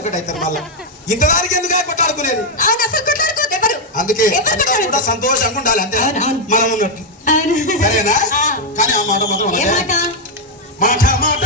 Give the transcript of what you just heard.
ఒకటైతారు మళ్ళా ఇంతదానికి ఎందుకు కొట్టాడుకునేది అందుకే కూడా సంతోషంగా ఉండాలి అంతే మనం ఉన్నట్టు సరేనా కానీ ఆ మాట మాత్రం మాట మాట